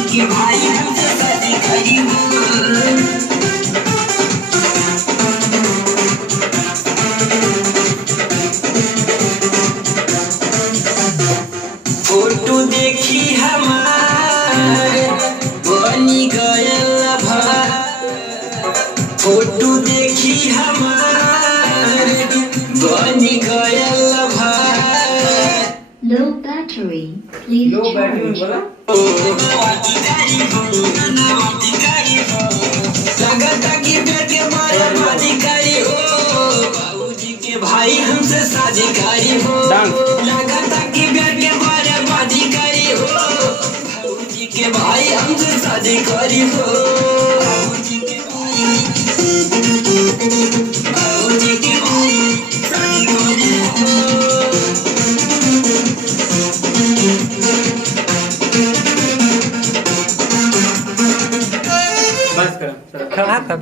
के भाई हमसे शादी करी हो। फोटो देखी हमार बनी गयल भाई, फोटो देखी हमार बनी गयल भाई। Low battery, please low battery charge. बोला लगता कि बेटे मारा मारी करी हो, बाबूजी के भाई हमसे शादी करी हो। लगता कि बेटे मारा मारी करी हो, बाबूजी के भाई हमसे शादी करी हो। बाबूजी के भाई शादी करी हो। बस करो खड़ा कर